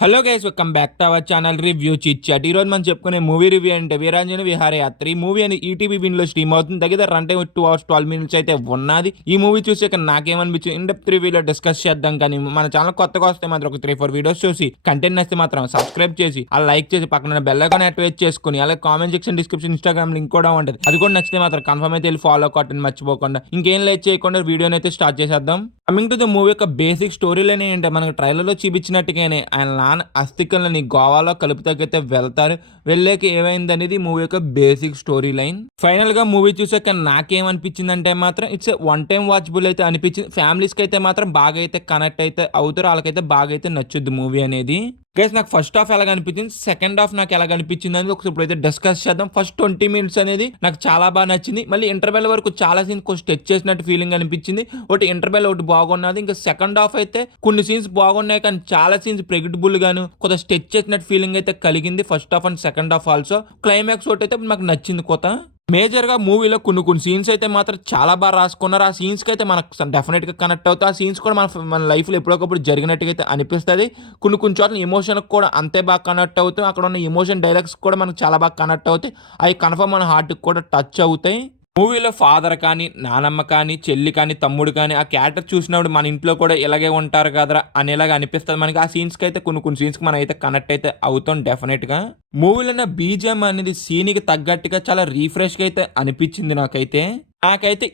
Hello guys, welcome back to our channel review chit chat. ఈ రోజు మనం చెప్పుకునే మూవీ రివ్యూ అంటే వీరాంజన విహారయాత్రి. ఈ మూవీ అని ఈటీవీ విన్ లో స్ట్రీమ్ అవుతుంది. దగ్గర రన్ టైం 2 hours 12 minutes అయితే ఉన్నది. ఈ మూవీ చూసాక నాకేమనిపించింది ఇన్ డెప్త్ రివ్యూలో డిస్కస్ చేద్దాం. కానీ మన ఛానల్ కొత్తగా వస్తే మాత్రం ఒక 3-4 వీడియోస్ చూసి కంటెంట్ నచ్చితే మాత్రం సబ్స్క్రైబ్ చేసి ఆ లైక్ చేసి పక్కన బెల్ ఐకాన్ యాక్టివేట్ చేసుకుని అలాగే comment section description Instagram link కూడా ఉంటుంది. అది కూడా నచ్చితే మాత్రం కన్ఫర్మ్ అయితే వెళ్ళి ఫాలో కొట్టండి మర్చిపోకుండా. ఇంకేం లైక్ చేయకుండా వీడియోని అయితే స్టార్ట్ చేసేద్దాం. కమింగ్ టు ద మూవీ యొక్క బేసిక్ స్టోరీ లైన్ ఏంటంటే మనకు ట్రైలర్ లో చూపించినట్టుగానే ఆయన నాన్న అస్థికల్ని గోవాలో కలుపుతాకైతే వెళ్తారు. వెళ్ళాక ఏమైంది అనేది మూవీ యొక్క బేసిక్ స్టోరీ లైన్. ఫైనల్ గా మూవీ చూసాక నాకేమనిపించింది అంటే మాత్రం ఇట్స్ వన్ టైం వాచబుల్ అయితే అనిపించింది. ఫ్యామిలీస్ కి అయితే మాత్రం బాగా అయితే కనెక్ట్ అయితే అవుతారు, వాళ్ళకైతే బాగా అయితే నచ్చుద్ది మూవీ అనేది. గైస్ నాకు ఫస్ట్ హాఫ్ ఎలా అనిపించింది, సెకండ్ హాఫ్ నాకు ఎలా అనిపించింది అనేది ఒకసారి ఇప్పుడైతే డిస్కస్ చేద్దాం. ఫస్ట్ 20 minutes అనేది నాకు చాలా బాగా నచ్చింది. మళ్ళీ ఇంటర్వెల్ వరకు చాలా సీన్స్ కొంచెం టచ్ చేసినట్టు ఫీలింగ్ అనిపించింది. ఒకటి ఇంటర్వెల్ ఒకటి బాగున్నది. ఇంకా సెకండ్ హాఫ్ అయితే కొన్ని సీన్స్ బాగున్నాయి కానీ చాలా సీన్స్ ప్రెడిక్టబుల్ గాను కొంత స్టెచ్ చేసినట్టు ఫీలింగ్ అయితే కలిగింది first half and second half also. Climax ఒకటి అయితే నాకు నచ్చింది కొత్త. మేజర్ గా మూవీలో కొన్ని సీన్స్ అయితే మాత్రం చాలా బాగా రాసుకున్నారు. ఆ సీన్స్ కి అయితే మనకు డెఫినెట్ గా కనెక్ట్ అవుతాయి. ఆ సీన్స్ కూడా మన లైఫ్ లో ఎప్పుడొకప్పుడు జరిగినట్టుగా అయితే అనిపిస్తుంది. కొన్ని చోట్ల ఎమోషన్ కూడా అంతే బాగా కనెక్ట్ అవుతాయి. అక్కడ ఉన్న ఎమోషన్ డైలాగ్స్ కూడా మనకు చాలా బాగా కనెక్ట్ అవుతాయి. అవి కన్ఫర్మ్ మన హార్ట్ కూడా టచ్ అవుతాయి. మూవీలో ఫాదర్ కానీ నానమ్మ కానీ చెల్లి కానీ తమ్ముడు కానీ ఆ క్యారెక్టర్ చూసినప్పుడు మన ఇంట్లో కూడా ఇలాగే ఉంటారు కదరా అనేలాగా అనిపిస్తుంది మనకి. ఆ సీన్స్కి అయితే కొన్ని సీన్స్కి మనం అయితే కనెక్ట్ అయితే అవుతాం డెఫినెట్గా. మూవీలో బీజిఎం అనేది సీన్కి తగ్గట్టుగా చాలా రీఫ్రెష్గా అయితే అనిపించింది నాకైతే.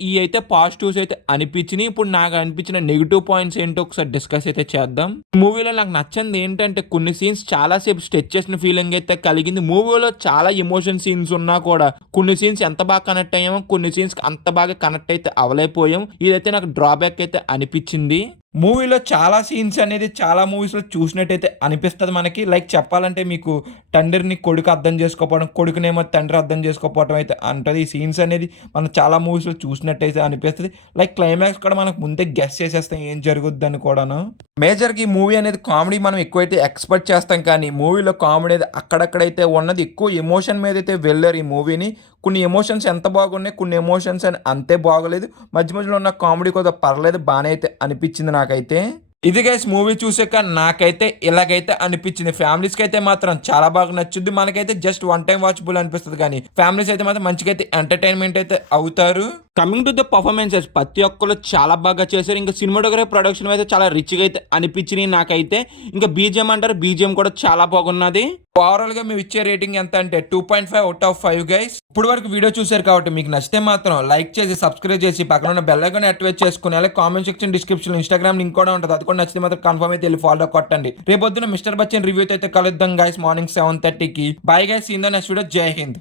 ఈ అయితే పాజిటివ్స్ అయితే అనిపించినాయి. ఇప్పుడు నాకు అనిపించిన నెగిటివ్ పాయింట్స్ ఏంటో ఒకసారి డిస్కస్ అయితే చేద్దాం. మూవీలో నాకు నచ్చింది ఏంటంటే కొన్ని సీన్స్ చాలా సేపు స్టెచ్ చేసిన ఫీలింగ్ అయితే కలిగింది. మూవీలో చాలా ఎమోషన్ సీన్స్ ఉన్నా కూడా కొన్ని సీన్స్ ఎంత బాగా కనెక్ట్ అయ్యామో కొన్ని సీన్స్ అంత బాగా కనెక్ట్ అయితే అవలేకపోయాం. ఇదైతే నాకు డ్రాబ్యాక్ అయితే అనిపించింది. మూవీలో చాలా సీన్స్ అనేది చాలా మూవీస్లో చూసినట్టయితే అనిపిస్తుంది మనకి. లైక్ చెప్పాలంటే మీకు తండ్రిని కొడుకు అర్థం చేసుకోకపోవడం, కొడుకునేమో తండ్రి అర్థం చేసుకోకపోవడం అయితే అంటుంది. ఈ సీన్స్ అనేది మనం చాలా మూవీస్లో చూసినట్టయితే అనిపిస్తుంది. లైక్ క్లైమాక్స్ కూడా మనకు ముందే గెస్ చేసేస్తాం ఏం జరుగుద్ది అని కూడాను. మేజర్గా ఈ మూవీ అనేది కామెడీ మనం ఎక్కువైతే ఎక్స్పెక్ట్ చేస్తాం కానీ మూవీలో కామెడీ అయితే అక్కడక్కడైతే ఉన్నది. ఎక్కువ ఎమోషన్ మీద అయితే వెళ్ళారు ఈ మూవీని. కొన్ని ఎమోషన్స్ ఎంత బాగున్నాయి, కొన్ని ఎమోషన్స్ అని అంతే బాగోలేదు. మధ్యలో ఉన్న కామెడీ కూడా పర్లేదు, బాగానే అయితే అనిపించింది నాకైతే. ఇది గైస్ మూవీ చూసాక నాకైతే ఇలాగైతే అనిపించింది. ఫ్యామిలీస్కి అయితే మాత్రం చాలా బాగా నచ్చుద్ది. మనకైతే జస్ట్ వన్ టైం వాచబుల్ అనిపిస్తుంది కానీ ఫ్యామిలీస్ అయితే మాత్రం మంచిగా అయితే ఎంటర్టైన్మెంట్ అయితే అవుతారు. కమింగ్ టు ద పర్ఫార్మెన్సెస్ ప్రతి ఒక్కరు చాలా బాగా చేశారు. ఇంకా సినిమాటోగ్రఫీ ప్రొడక్షన్ అయితే చాలా రిచ్గా అయితే అనిపించినాయి నాకైతే. ఇంకా బీజిఎం అంటారు, బీజిఎం కూడా చాలా బాగున్నది. ఓవరాల్ గా మేము ఇచ్చే రేటింగ్ ఎంత అంటే 2.5 out of 5 గైస్. ఇప్పుడు వరకు వీడియో చూసారు కాబట్టి మీకు నచ్చితే మాత్రం లైక్ చేసి సబ్స్క్రైబ్ చేసి పక్కన ఉన్న బెల్ ఐకాన్ యాక్టివేట్ చేసుకుని అలాగే comment section description Instagram link కూడా ఉంటుంది. అది కూడా నచ్చితే మాత్రం కన్ఫర్మ్ అయితే వెళ్ళి ఫాలో కొట్టండి. రేపొద్దున మిస్టర్ బచ్చన్ రివ్యూ అయితే కలుద్దాం గైస్ మార్నింగ్ 7:30కి. Bye guys, in the next video. జై హింద్.